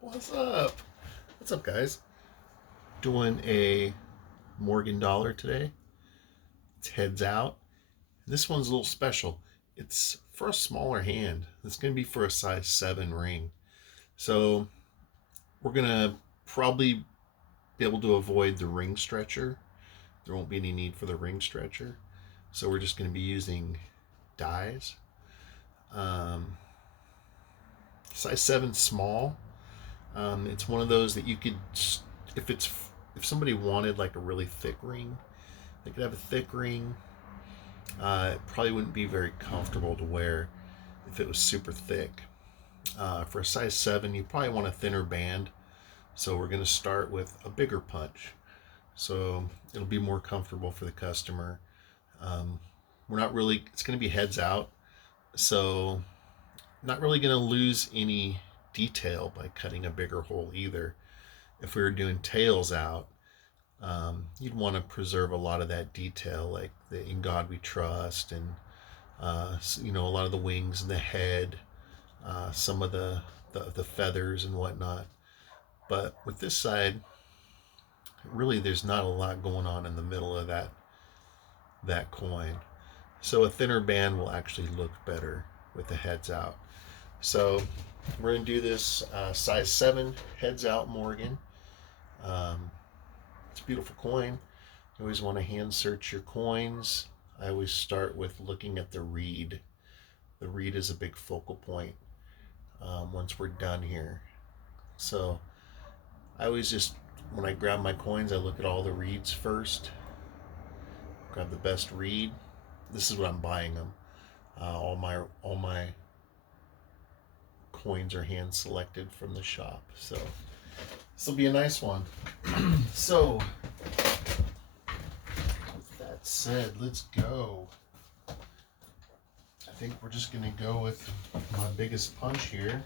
What's up? What's up, guys? Doing a Morgan dollar today. It's heads out. This one's a little special. It's for a smaller hand. It's going to be for a size 7 ring. So we're going to probably be able to avoid the ring stretcher. There won't be any need for the ring stretcher. So we're just going to be using dies. Um, Size 7 small. It's one of those that you could, if it's if somebody wanted like a really thick ring, they could have a thick ring. It probably wouldn't be very comfortable to wear if it was super thick. For a size 7, you probably want a thinner band. So we're going to start with a bigger punch. So it'll be more comfortable for the customer. Um, we're not really, it's going to be heads out. So not really going to lose any detail by cutting a bigger hole either. If we were doing tails out, you'd want to preserve a lot of that detail, like the "In God We Trust" and a lot of the wings and the head, some of the feathers and whatnot. But with this side, really, there's not a lot going on in the middle of that coin. So a thinner band will actually look better with the heads out. So we're gonna do this size 7 heads out Morgan. It's a beautiful coin. You always want to hand search your coins. I always start with looking at the reed. The reed is a big focal point once we're done here. So I always just, when I grab my coins, I look at all the reeds first. Grab the best reed. This is what I'm buying them. All my coins are hand selected from the shop. So this will be a nice one. So with that said, let's go. I think we're just gonna go with my biggest punch here.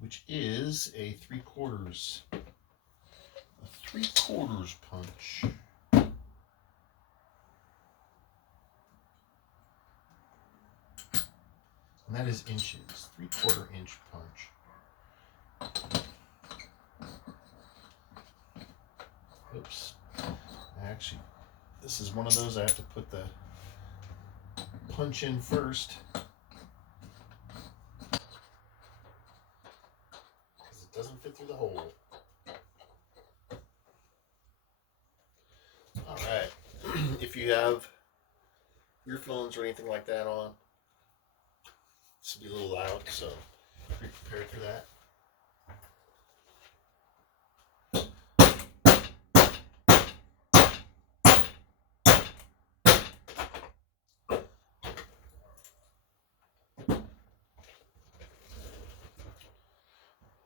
Which is a 3/4. A 3/4 punch. And that is inches. 3/4 inch punch. Oops. Actually, this is one of those I have to put the punch in first. Because it doesn't fit through the hole. Alright. If you have earphones or anything like that on, this will be a little loud, so be prepared for that.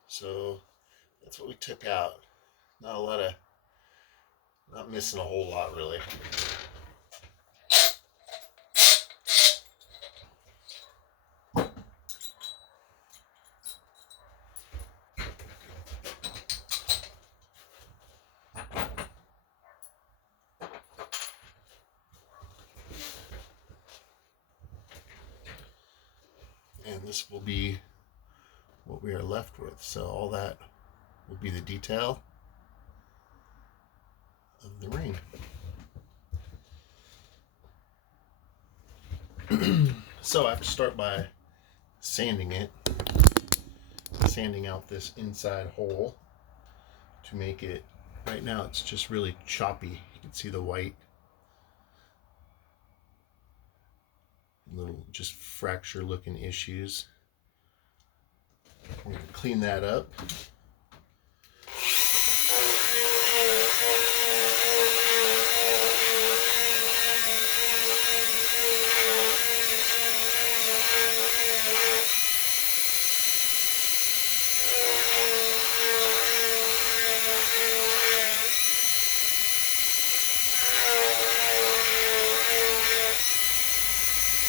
So that's what we took out. Not missing a whole lot really. And this will be what we are left with. So all that will be the detail of the ring. So I have to start by sanding out this inside hole to make it. Right now it's just really choppy. You can see the white little just fracture looking issues. We're going to clean that up.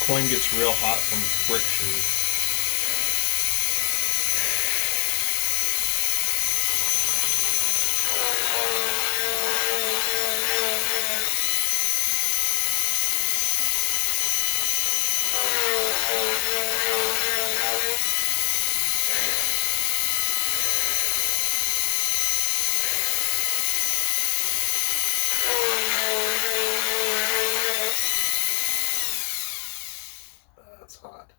Coin gets real hot from friction. That's hot.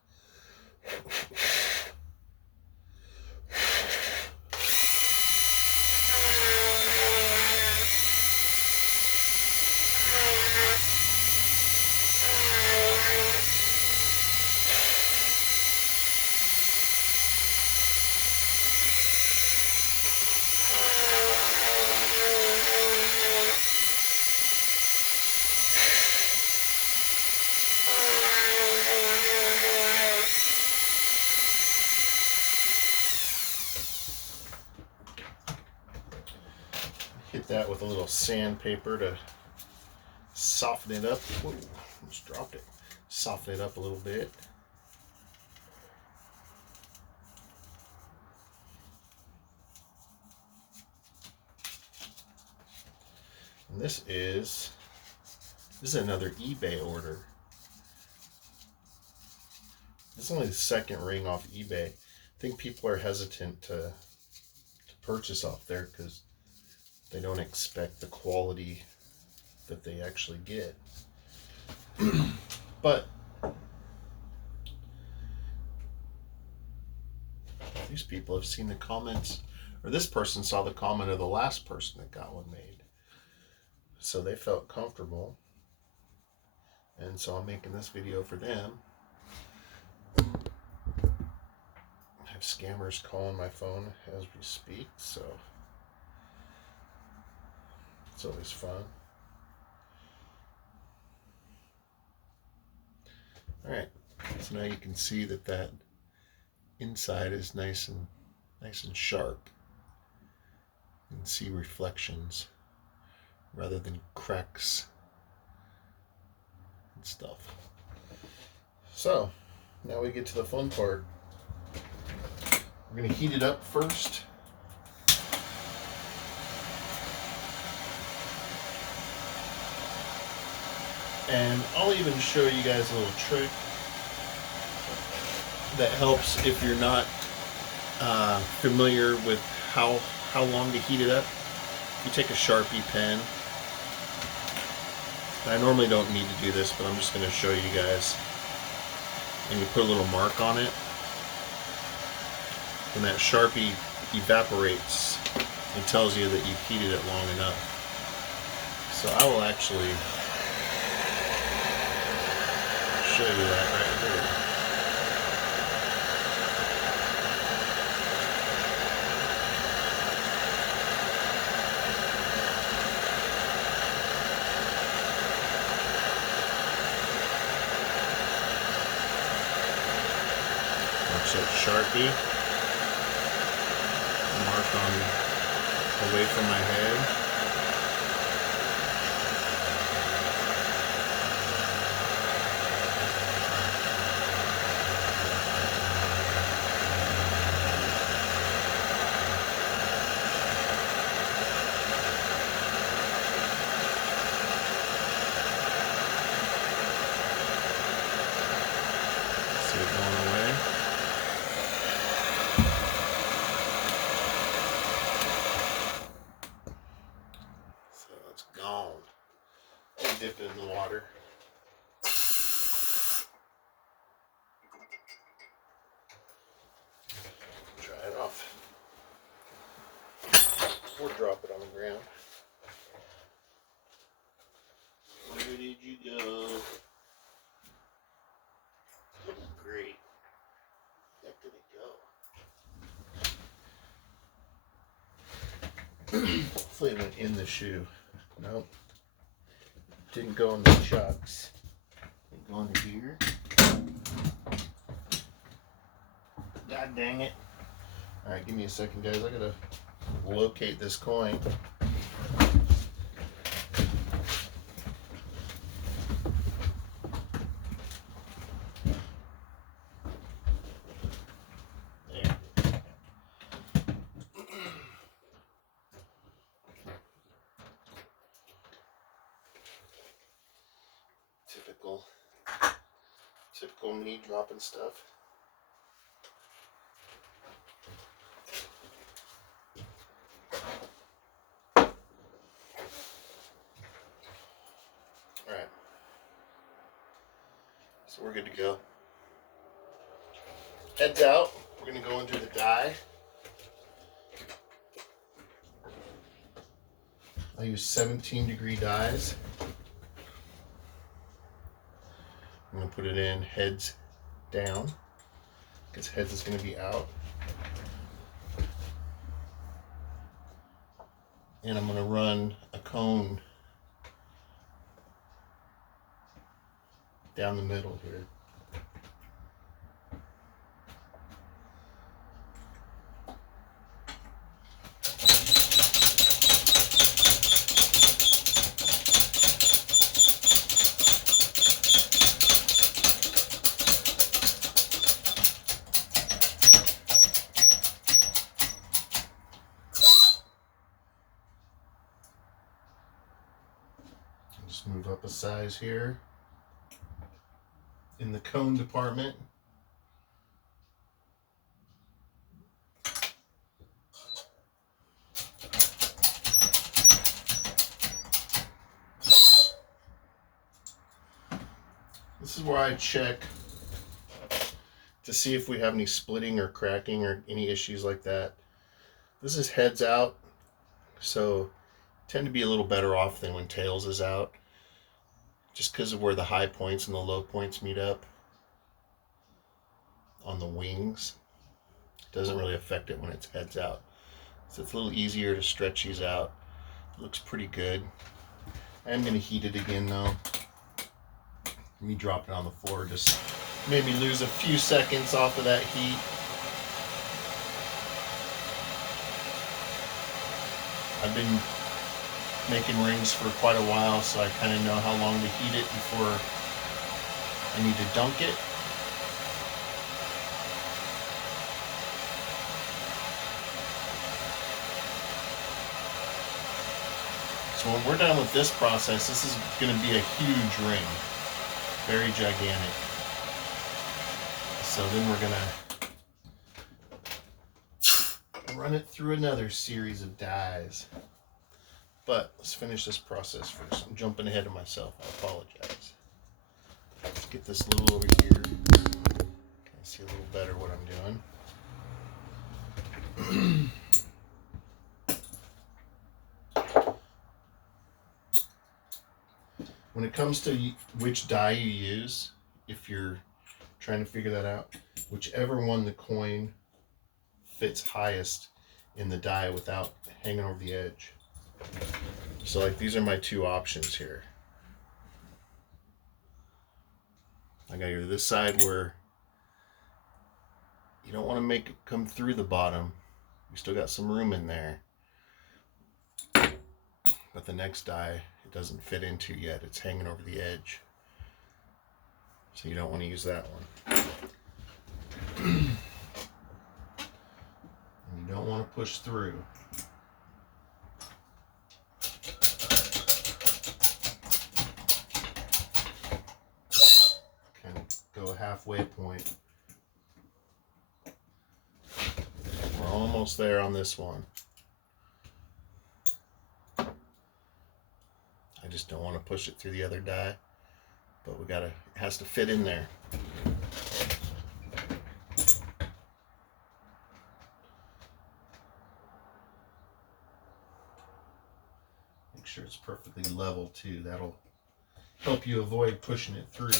Hit that with a little sandpaper to soften it up. Whoa, almost dropped it. Soften it up a little bit. And this is another eBay order. This is only the second ring off eBay. I think people are hesitant to purchase off there because they don't expect the quality that they actually get. But these people have seen the comments, or this person saw the comment of the last person that got one made. So they felt comfortable. And so I'm making this video for them. I have scammers calling my phone as we speak, so it's always fun. Alright, so now you can see that inside is nice and sharp. You can see reflections rather than cracks and stuff. So now we get to the fun part. We're going to heat it up first. And I'll even show you guys a little trick that helps if you're not familiar with how long to heat it up. You take a Sharpie pen. I normally don't need to do this, but I'm just going to show you guys. And you put a little mark on it. And that Sharpie evaporates and tells you that you've heated it long enough. So I will actually show you that right here. Watch that Sharpie mark on away from my head. See it going away. So it's gone. And dip it in the water. Dry it off. Or drop it on the ground. Where did you go? Great. Where did it go? Hopefully it went in the shoe. Nope. Didn't go in the chucks. Didn't go into here. God dang it. Alright, give me a second, guys. I gotta locate this coin. There. Typical me dropping stuff. Alright. So we're good to go. Heads out. We're going to go into the die. I use 17-degree dies. I'm going to put it in heads down because heads is going to be out. And I'm going to run a cone down the middle here. Just move up a size here in the cone department. This is where I check to see if we have any splitting or cracking or any issues like that. This is heads out, so tend to be a little better off than when tails is out, just because of where the high points and the low points meet up on the wings. It doesn't really affect it when it's heads out. So it's a little easier to stretch these out. It looks pretty good. I'm going to heat it again though. Me dropping it on the floor just made me lose a few seconds off of that heat. I've been making rings for quite a while, so I kind of know how long to heat it before I need to dunk it. So when we're done with this process, this is going to be a huge ring. Very gigantic. So then we're going to run it through another series of dies. But let's finish this process first. I'm jumping ahead of myself. I apologize. Let's get this little over here. Can see a little better what I'm doing. When it comes to which die you use, if you're trying to figure that out, whichever one the coin fits highest in the die without hanging over the edge. So like these are my two options here. I got either this side where you don't want to make it come through the bottom. We still got some room in there. But the next die, it doesn't fit into yet. It's hanging over the edge. So you don't want to use that one. And you don't want to push through. Kind of go a halfway point. We're almost there on this one. I just don't want to push it through the other die, but it has to fit in there. Make sure it's perfectly level too. That'll help you avoid pushing it through.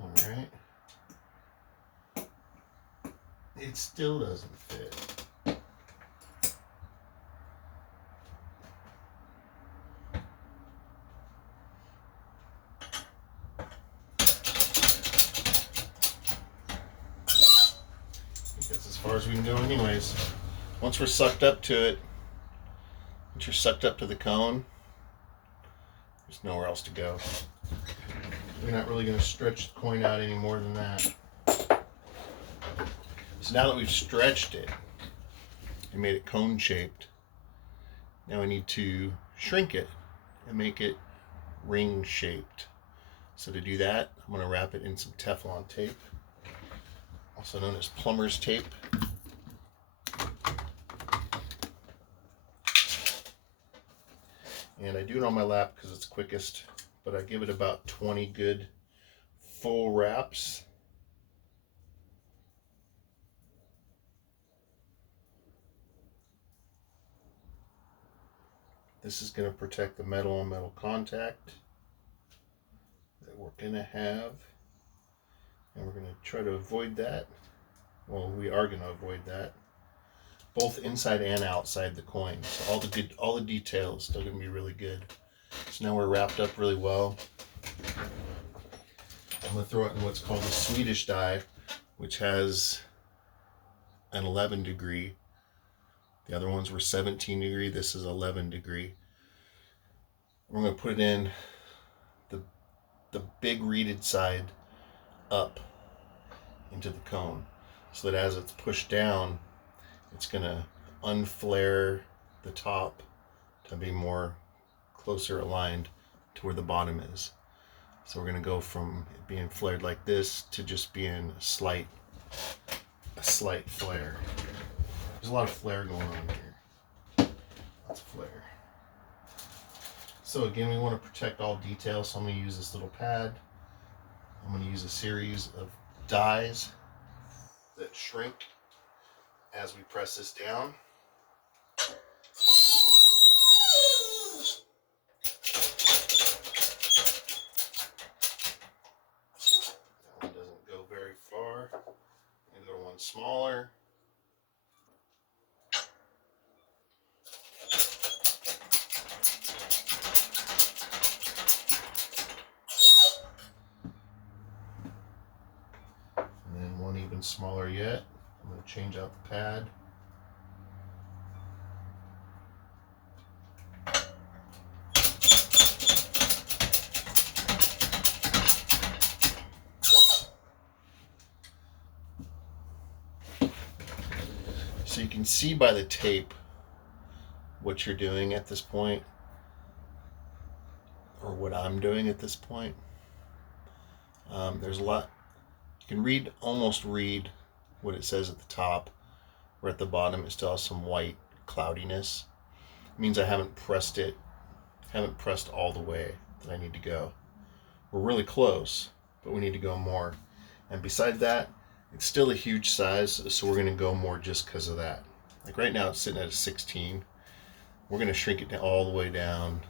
All right. It still doesn't fit. That's as far as we can go anyways. Once we're sucked up to it, once you're sucked up to the cone, there's nowhere else to go. We're not really going to stretch the coin out any more than that. So now that we've stretched it and made it cone shaped, Now I need to shrink it and make it ring shaped. So to do that, I'm going to wrap it in some Teflon tape, also known as plumber's tape. And I do it on my lap because it's quickest, but I give it about 20 good full wraps. This is going to protect the metal on metal contact that we're going to have. And we're going to try to avoid that. Well, we are going to avoid that. Both inside and outside the coin. So all the detail is still going to be really good. So now we're wrapped up really well. I'm going to throw it in what's called a Swedish die, which has an 11 degree. The other ones were 17 degree. This is 11 degree. We're going to put it in the big reeded side up into the cone, so that as it's pushed down, it's going to unflare the top to be more closer aligned to where the bottom is. So we're going to go from it being flared like this to just being a slight flare. There's a lot of flare going on here. Lots of flare. So again, we want to protect all details, so I'm going to use this little pad. I'm going to use a series of dies that shrink as we press this down. That one doesn't go very far. And go one smaller. And then one even smaller yet. I'm going to change out the pad. So you can see by the tape what you're doing at this point, or what I'm doing at this point. There's a lot. You can almost read what it says at the top, or at the bottom it still has some white cloudiness. It means I haven't pressed all the way that I need to go. We're really close, but we need to go more. And beside that, it's still a huge size, so we're going to go more just because of that. Like right now, it's sitting at a 16. We're going to shrink it all the way down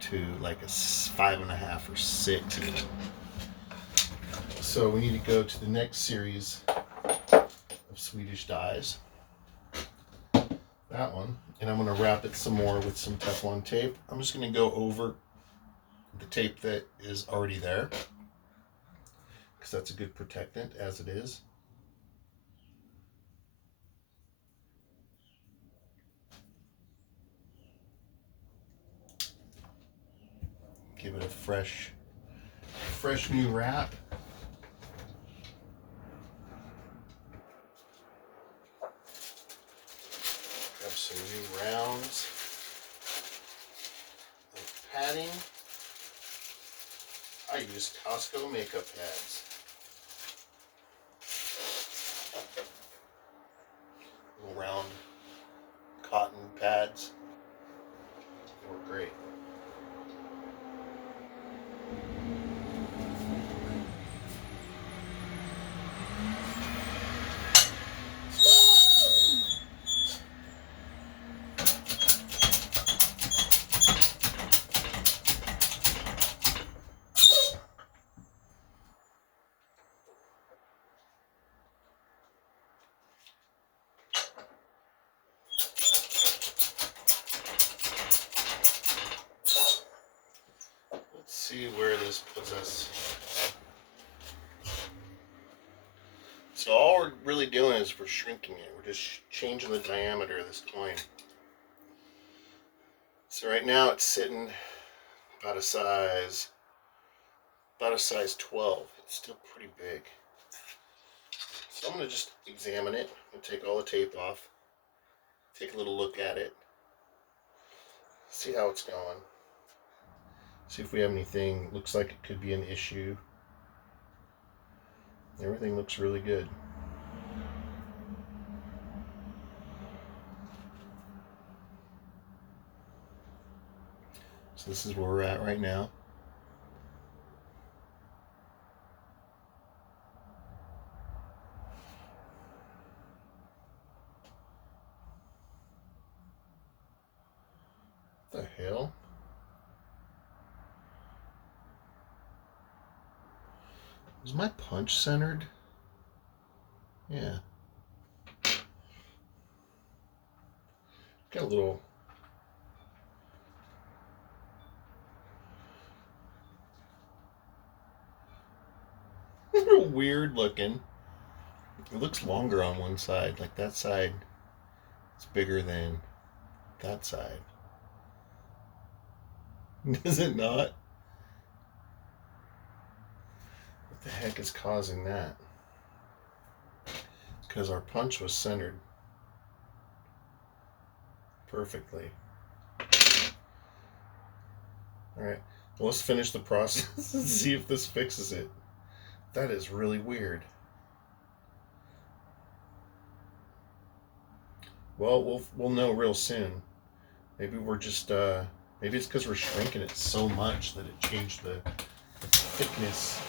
to like a 5.5 or 6 even. So we need to go to the next series of Swedish dies. That one. And I'm going to wrap it some more with some Teflon tape. I'm just going to go over the tape that is already there, because that's a good protectant as it is. Give it a fresh new wrap. Grab some new rounds of padding. I use Costco makeup pads. Little round cotton pads. They work great. Let's see where this puts us. So all we're really doing is we're shrinking it. We're just changing the diameter of this coin. So right now it's sitting about a size 12. It's still pretty big. So I'm going to just examine it and take all the tape off. take a little look at it, see how it's going, see if we have anything looks like it could be an issue. Everything looks really good. So this is where we're at right now. What the hell? Is my punch centered? Yeah. Got a little weird looking. It looks longer on one side. Like that side is bigger than that side. Is it not? What the heck is causing that? Because our punch was centered perfectly. Alright, well, let's finish the process and see if this fixes it. That is really weird. Well, we'll know real soon. Maybe we're just maybe it's because we're shrinking it so much that it changed the thickness.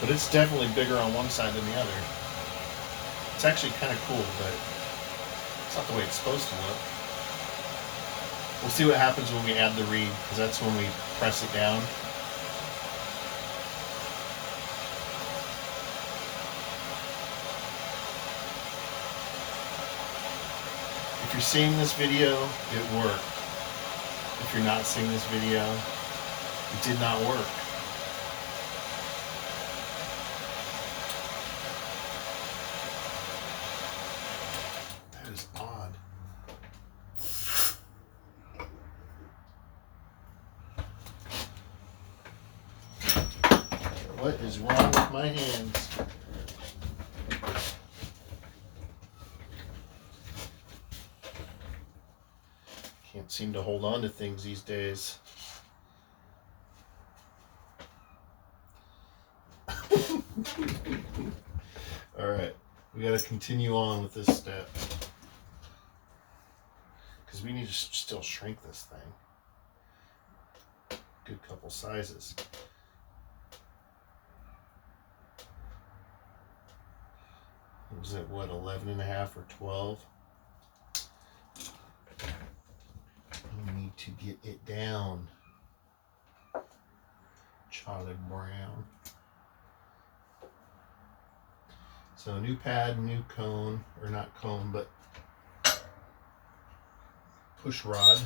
But it's definitely bigger on one side than the other. It's actually kind of cool, but it's not the way it's supposed to look. We'll see what happens when we add the reed, because that's when we press it down. If you're seeing this video, it worked. If you're not seeing this video, it did not work. That is odd. What is wrong with my hands? Can't seem to hold on to things these days. Alright, we gotta continue on with this step. Because we need to still shrink this thing. Good couple sizes. Was it what, 11 and a half or 12? We need to get it down. Charlie Brown. So new pad, new cone, or not cone, but push rod.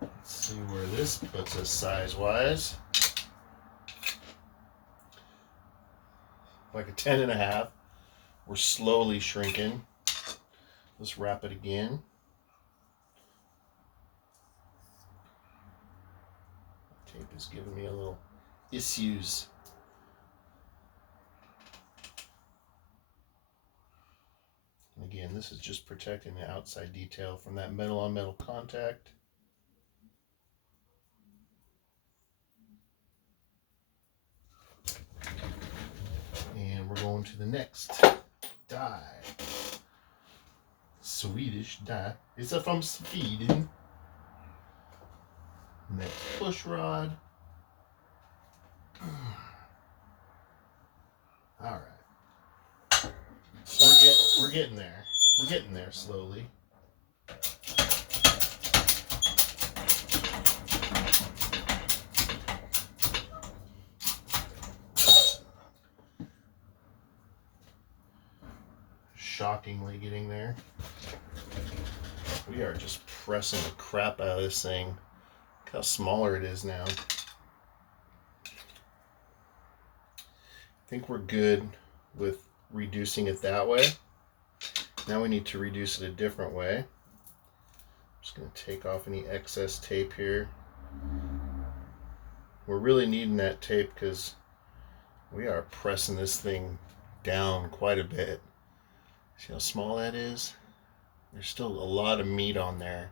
Let's see where this puts us size-wise. Like a 10 and a half. We're slowly shrinking. Let's wrap it again. Tape is giving me a little issues. And again, this is just protecting the outside detail from that metal on metal contact. And we're going to the next die. Swedish die. It's from Sweden. Next push rod. All right. We're getting there. We're getting there slowly. Shockingly getting there. We are just pressing the crap out of this thing. Look how smaller it is now. I think we're good with reducing it that way. Now we need to reduce it a different way. I'm just going to take off any excess tape here. we're really needing that tape because we are pressing this thing down quite a bit. See how small that is? There's still a lot of meat on there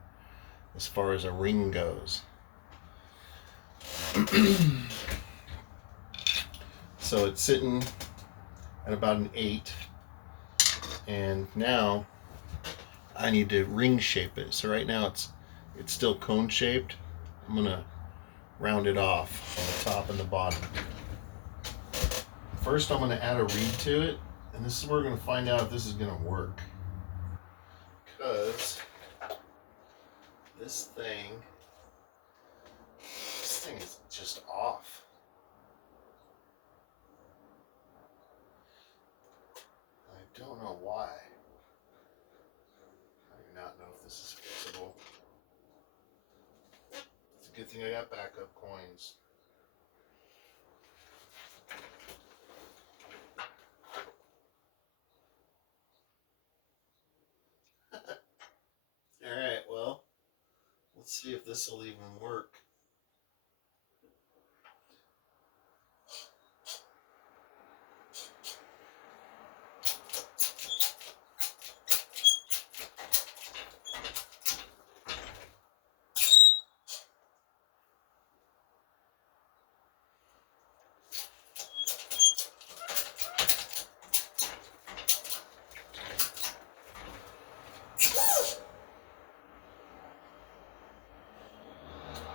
as far as a ring goes. So it's sitting at about an 8, and now I need to ring shape it. So right now it's still cone shaped. I'm gonna round it off on the top and the bottom. First I'm gonna add a reed to it, and this is where we're gonna find out if this is gonna work. Because this thing is just off. I don't know why. I do not know if this is fixable. It's a good thing I got backup coins. Alright, well, let's see if this will even work.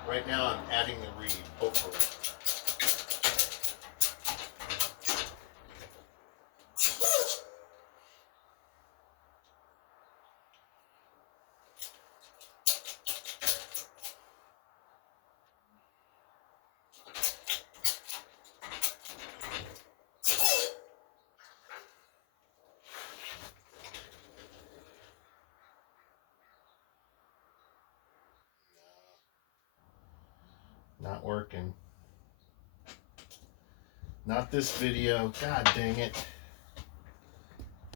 Right now I'm adding the reed, hopefully. Not working. Not this video. God dang it.